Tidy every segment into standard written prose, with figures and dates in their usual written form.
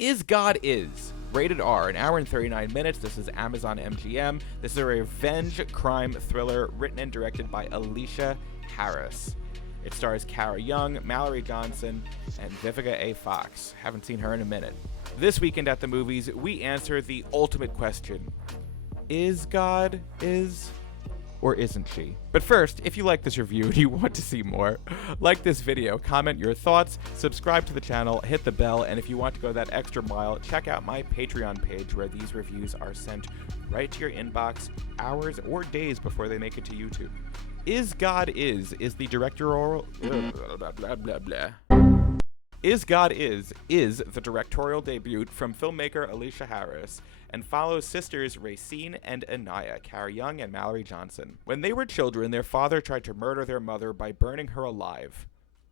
Is God Is. Rated R, an hour and 39 minutes. This is Amazon MGM. This is a revenge crime thriller written and directed by Aleshea Harris. It stars Cara Young, Mallori Johnson, and Vivica A. Fox. Haven't seen her in a minute. This weekend at the movies, we answer the ultimate question. Is God Is? Or isn't she? But first, if you like this review and you want to see more, like this video, comment your thoughts, subscribe to the channel, hit the bell, and if you want to go that extra mile, check out my Patreon page where these reviews are sent right to your inbox hours or days before they make it to YouTube. Is God Is the directorial... Is God Is the directorial debut from filmmaker Aleshea Harris and follows sisters Racine and Anaya, Cara Young and Mallori Johnson. When they were children, their father tried to murder their mother by burning her alive.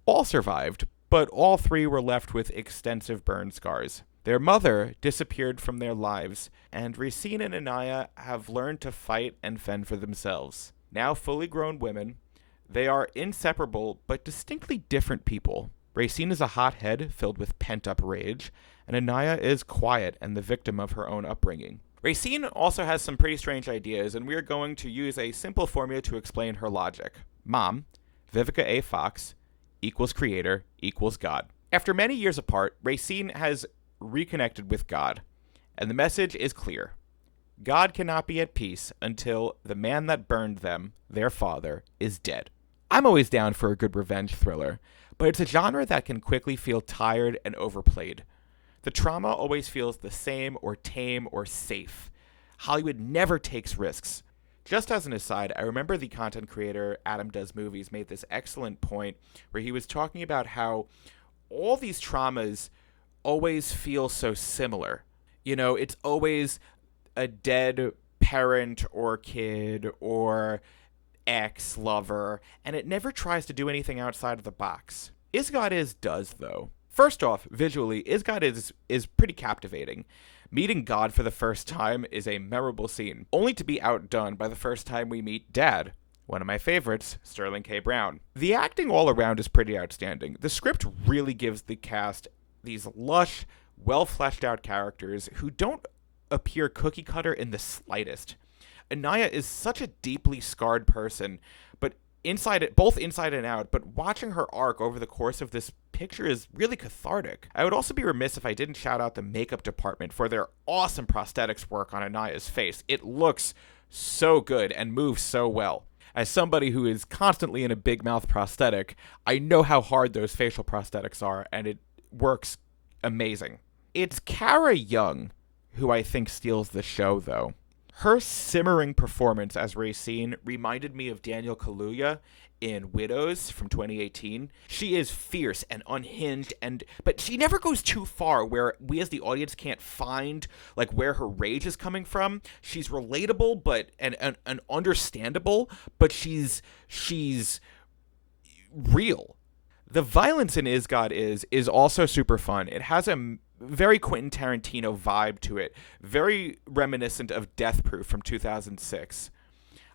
All survived, but all three were left with extensive burn scars. Their mother disappeared from their lives, and Racine and Anaya have learned to fight and fend for themselves. Now fully grown women, they are inseparable but distinctly different people. Racine is a hothead filled with pent-up rage, and Anaya is quiet and the victim of her own upbringing. Racine also has some pretty strange ideas, and we are going to use a simple formula to explain her logic. Mom, Vivica A. Fox, equals creator, equals God. After many years apart, Racine has reconnected with God, and the message is clear. God cannot be at peace until the man that burned them, their father, is dead. I'm always down for a good revenge thriller, but it's a genre that can quickly feel tired and overplayed. The trauma always feels the same or tame or safe. Hollywood never takes risks. Just as an aside, I remember the content creator Adam Does Movies made this excellent point where he was talking about how all these traumas always feel so similar. You know, it's always a dead parent or kid or ex-lover, and it never tries to do anything outside of the box. Is God Is does, though. First off, visually, Is God is pretty captivating. Meeting God for the first time is a memorable scene, only to be outdone by the first time we meet Dad, one of my favorites, Sterling K. Brown. The acting all around is pretty outstanding. The script really gives the cast these lush, well-fleshed-out characters who don't appear cookie-cutter in the slightest. Anaya is such a deeply scarred person, but both inside and out, but watching her arc over the course of this picture is really cathartic. I would also be remiss if I didn't shout out the makeup department for their awesome prosthetics work on Anaya's face. It looks so good and moves so well. As somebody who is constantly in a big mouth prosthetic, I know how hard those facial prosthetics are, and it works amazing. It's Cara Young who I think steals the show, though. Her simmering performance as Racine reminded me of Daniel Kaluuya in Widows from 2018. She is fierce and unhinged, but she never goes too far where we as the audience can't find like where her rage is coming from. She's relatable and understandable, but she's real. The violence in Is God Is also super fun. It has a very Quentin Tarantino vibe to it, very reminiscent of Death Proof from 2006.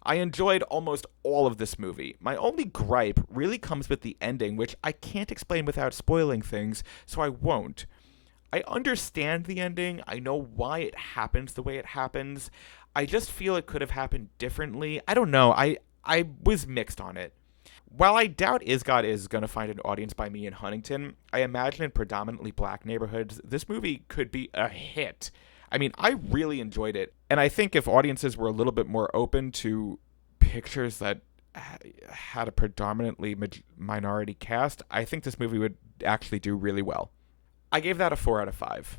I enjoyed almost all of this movie. My only gripe really comes with the ending, which I can't explain without spoiling things, so I won't. I understand the ending. I know why it happens the way it happens. I just feel it could have happened differently. I don't know. I was mixed on it. While I doubt Is God Is going to find an audience by me in Huntington, I imagine in predominantly black neighborhoods, this movie could be a hit. I mean, I really enjoyed it, and I think if audiences were a little bit more open to pictures that had a predominantly minority cast, I think this movie would actually do really well. I gave that a 4 out of 5.